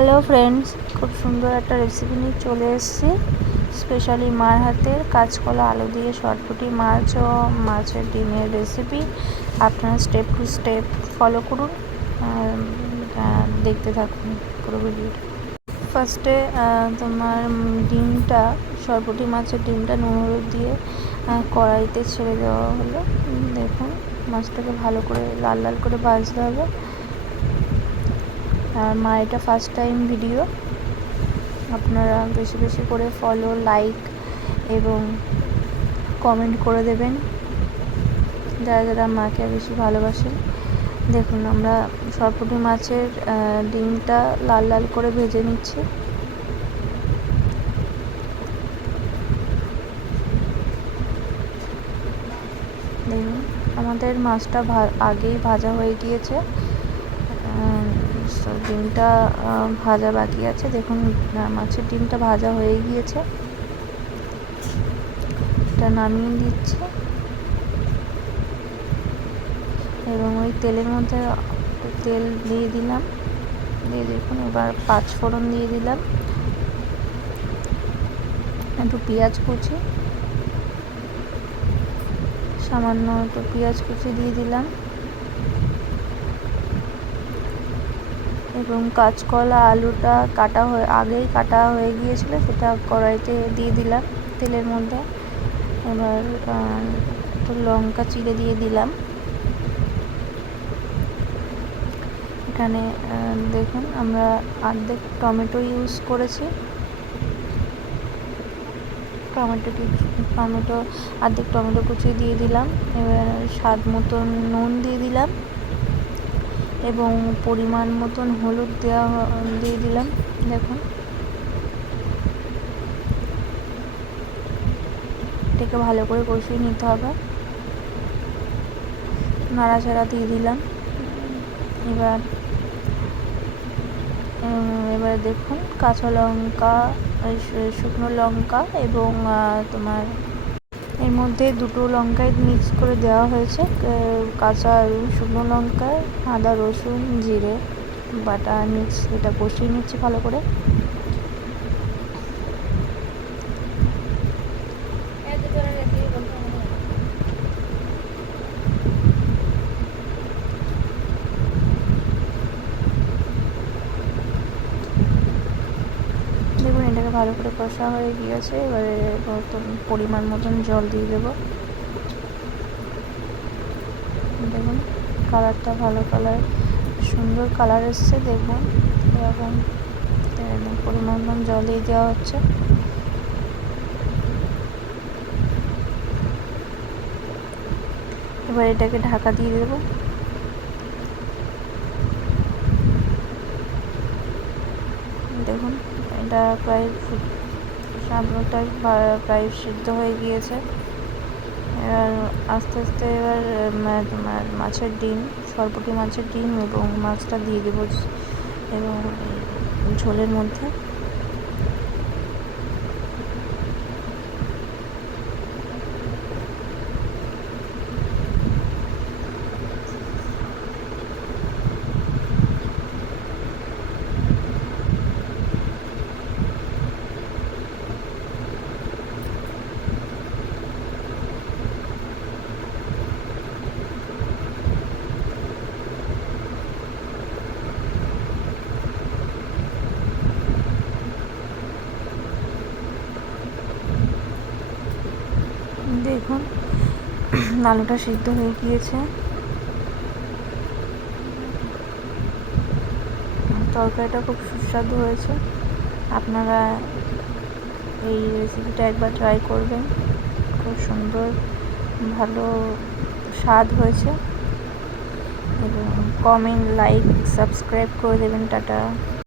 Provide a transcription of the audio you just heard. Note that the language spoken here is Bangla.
হ্যালো ফ্রেন্ডস, খুব সুন্দর একটা রেসিপি নিয়ে চলে এসেছি। স্পেশালি মার হাতের কাঁচকলা আলু দিয়ে শটপুটি মাছ ও মাছের ডিমের রেসিপি। আপনারা স্টেপ টু স্টেপ ফলো করুন, দেখতে থাকুন পুরো ভিডিওটা। ফার্স্টে তোমার ডিমটা, শটপুটি মাছের ডিমটা নুন হলুদ দিয়ে কড়াইতে ছেড়ে দেওয়া হলো। দেখুন, মাছটাকে ভালো করে লাল লাল করে ভাজতে হবে। আর মা এটা ফার্স্ট টাইম ভিডিও, আপনারা বেশি বেশি করে ফলো, লাইক এবং কমেন্ট করে দেবেন যারা যারা মাকে বেশি ভালোবাসেন। দেখুন, আমরা শটপুটি মাছের ডিমটা লাল লাল করে ভেজে নিচ্ছি। দেখুন, আমাদের মাছটা আগেই ভাজা হয়ে গিয়েছে, ডিমটা ভাজা বাকি আছে। দেখুন, মাছের ডিমটা ভাজা হয়ে গিয়েছে, এটা নামিয়ে দিচ্ছি এবং ওই তেলের মধ্যে তেল দিয়ে দিলাম। দিয়ে দেখুন, এবার 5 ফোড়ন দিয়ে দিলাম, একটু পেঁয়াজ কুচি, সামান্য একটু পেঁয়াজ কুচি দিয়ে দিলাম এবং কাঁচকলা আলুটা আগেই কাটা হয়ে গিয়েছিল, সেটা কড়াইতে দিয়ে দিলাম তেলের মধ্যে। এবার একটু লঙ্কা চিড়ে দিয়ে দিলাম। এখানে দেখুন, আমরা অর্ধেক টমেটো ইউজ করেছি, অর্ধেক টমেটো কুচি দিয়ে দিলাম। এবার স্বাদ মতন নুন দিয়ে দিলাম এবং পরিমাণ মতন হলুদ দিয়ে দিলাম। দেখুন, এটাকে ভালো করে কষিয়ে নিতে হবে। নাড়াচাড়া দিয়ে দিলাম। এবার দেখুন, কাঁচা লঙ্কা, শুকনো লঙ্কা এবং তোমার এর মধ্যে দুটো লঙ্কায় মিক্স করে দেওয়া হয়েছে, কাঁচা শুকনো লঙ্কা, আদা রসুন জিরে বাটা মিক্স। এটা কষিয়ে নিচ্ছি ভালো করে। দেখুন, এটাকে ভালো করে কষা হয়ে গিয়েছে। এবারে পরিমাণ মতন জল দিয়ে দেবো। দেখুন, কালারটা ভালো, সুন্দর কালার এসছে। দেখুন, এরকম পরিমাণ মতন জল দিয়ে দেওয়া হচ্ছে। এবার এটাকে ঢাকা দিয়ে দেবো। দেখুন, এটা প্রায় সিদ্ধ হয়ে গিয়েছে। এবার আস্তে আস্তে তোমার মাছের ডিম, শটপুটি মাছের ডিম এবং মাছটা দিয়ে দেবো এবং ঝোলের মধ্যে। দেখুন, আলুটা সিদ্ধ হয়ে গিয়েছে, তরকারিটা খুব সুস্বাদু হয়েছে। আপনারা এই রেসিপিটা একবার ট্রাই করবেন, খুব সুন্দর ভালো স্বাদ হয়েছে। এবং কমেন্ট, লাইক, সাবস্ক্রাইব করে দেবেন। টাটা।